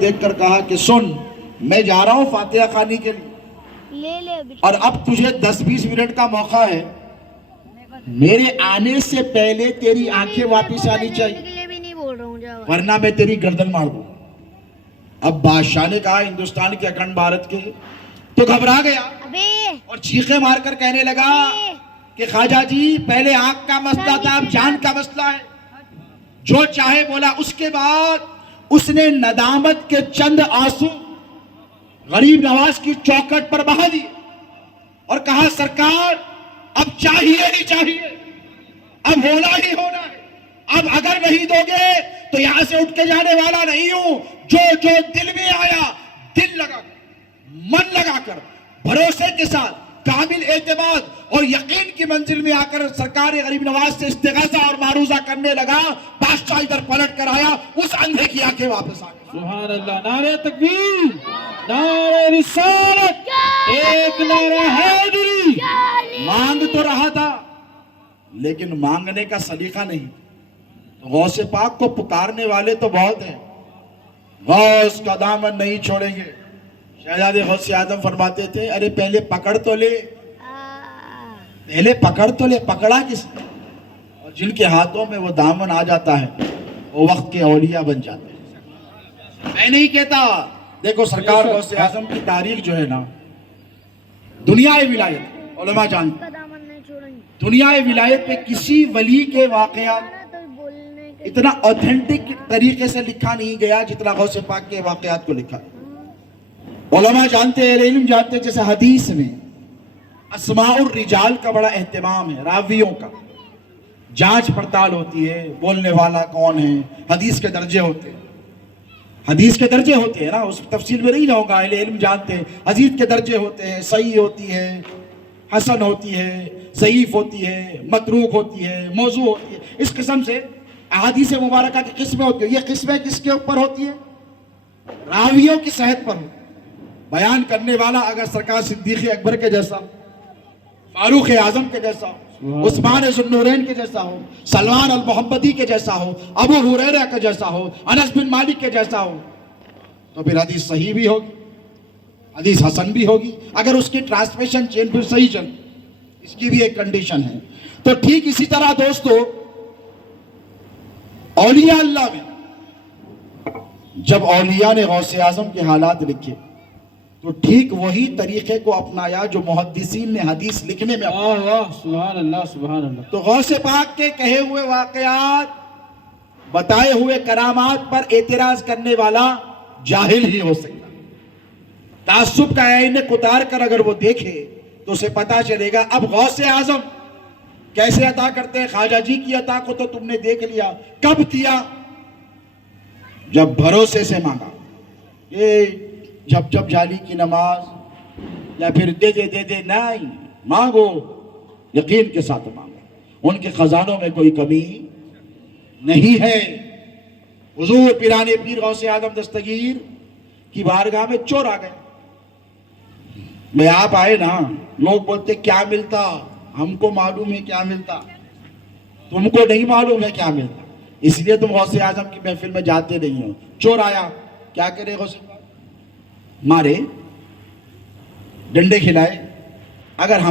دیکھ کر کہا کہ سن، میں جا رہا ہوں فاتحہ خوانی کے لیے، اور اب تجھے 10-20 منٹ کا موقع ہے، میرے آنے سے پہلے تیری آنکھیں واپس آنی چاہیے ورنہ میں تیری گردن مار دوں۔ اب بادشاہ نے کہا ہندوستان کے اکھنڈ بھارت کے، تو گھبرا گیا اور چیخیں مار کر کہنے لگا کہ خواجہ جی پہلے آنکھ کا مسئلہ تھا، اب جان کا مسئلہ ہے۔ جو چاہے بولا۔ اس کے بعد اس نے ندامت کے چند آنسو غریب نواز کی چوکھٹ پر بہا دیے اور کہا سرکار اب چاہیے ہی چاہیے، اب ہونا ہی ہونا ہے، اب اگر نہیں دو گے تو یہاں سے اٹھ کے جانے والا نہیں ہوں۔ جو جو دل میں آیا، دل لگا کر، من لگا کر، بھروسے کے ساتھ، کامل اعتماد اور یقین کی منزل میں آ کر سرکار غریب نواز سے استغاثہ اور معروضہ کرنے لگا۔ بادشاہ ادھر پلٹ کر آیا، اس اندھے کی آنکھیں واپس آ گئی۔ سبحان اللہ، نعرہ تکبیر، نعرہ رسالت، ایک نعرہ حیدری۔ مانگ تو رہا تھا لیکن مانگنے کا سلیقہ نہیں۔ غوث پاک کو پکارنے والے تو بہت ہیں، غوث کا دامن نہیں چھوڑیں گے۔ شہزادے غوث اعظم فرماتے تھے ارے پہلے پکڑ تو لے، پہلے پکڑ تو لے، پکڑا کس نے؟ اور جن کے ہاتھوں میں وہ دامن آ جاتا ہے وہ وقت کے اولیاء بن جاتے ہیں۔ میں نہیں کہتا، دیکھو سرکار غوث اعظم کی تاریخ جو ہے نا، دنیا ولایت علماء جانتے ہیں، دنیا ولایت پہ کسی ولی کے واقعات اتنا اوتھینٹک طریقے سے لکھا نہیں گیا جتنا غوث پاک کے واقعات کو لکھا۔ علماء جانتے ہیں، علم جانتے ہیں، جیسے حدیث میں اسماء الرجال کا بڑا اہتمام ہے، راویوں کا جانچ پڑتال ہوتی ہے، بولنے والا کون ہے، حدیث کے درجے ہوتے ہیں، حدیث کے درجے ہوتے ہیں نا، اس تفصیل میں نہیں جاؤں گا، علم جانتے ہیں، حدیث کے درجے ہوتے ہیں، صحیح ہوتی ہے، حسن ہوتی ہے، ضعیف ہوتی ہے، متروک ہوتی ہے، موضوع ہوتی ہے، اس قسم سے احادیث مبارکہ کی قسمیں ہوتی ہیں۔ یہ قسمیں کس کے اوپر ہوتی ہیں؟ راویوں کی صحت پر ہوتی ہیں۔ بیان کرنے والا اگر سرکار صدیق اکبر کے جیسا، فاروق اعظم کے جیسا ہو، عثمان ذو النورین کے جیسا ہو، سلمان المحمدی کے جیسا ہو، ابو ہریرہ کے جیسا ہو، انس بن مالک کے جیسا ہو، تو پھر حدیث صحیح بھی ہوگی، حدیث حسن بھی ہوگی، اگر اس کی ٹرانسمیشن چین پھر صحیح چل، اس کی بھی ایک کنڈیشن ہے۔ تو ٹھیک اسی طرح دوستو، اولیاء اللہ میں جب اولیاء نے غوث اعظم کے حالات لکھے تو ٹھیک وہی طریقے کو اپنایا جو محدثین نے حدیث لکھنے میں اپنایا۔ سبحان اللہ، سبحان اللہ۔ تو غوث پاک کے کہے ہوئے واقعات، بتائے ہوئے کرامات پر اعتراض کرنے والا جاہل ہی ہو سکتا۔ تعصب کا عینک اتار کر اگر وہ دیکھے تو اسے پتا چلے گا اب غوث اعظم کیسے عطا کرتے ہیں۔ خواجہ جی کی عطا کو تو تم نے دیکھ لیا، کب دیا؟ جب بھروسے سے مانگا۔ یہ جب جالی کی نماز یا پھر دے دے نہیں، مانگو، یقین کے ساتھ مانگو، ان کے خزانوں میں کوئی کمی نہیں ہے۔ حضور پیران پیر غوث اعظم دستگیر کی بارگاہ میں چور آ گئے۔ میں آپ آئے نا، لوگ بولتے کیا ملتا؟ ہم کو معلوم ہے کیا ملتا، تم کو نہیں معلوم ہے کیا ملتا، اس لیے تم غوث اعظم کی محفل میں جاتے نہیں ہو۔ چور آیا، کیا کرے غوث اعظم؟ مارے، ڈنڈے کھلائے۔ اگر ہم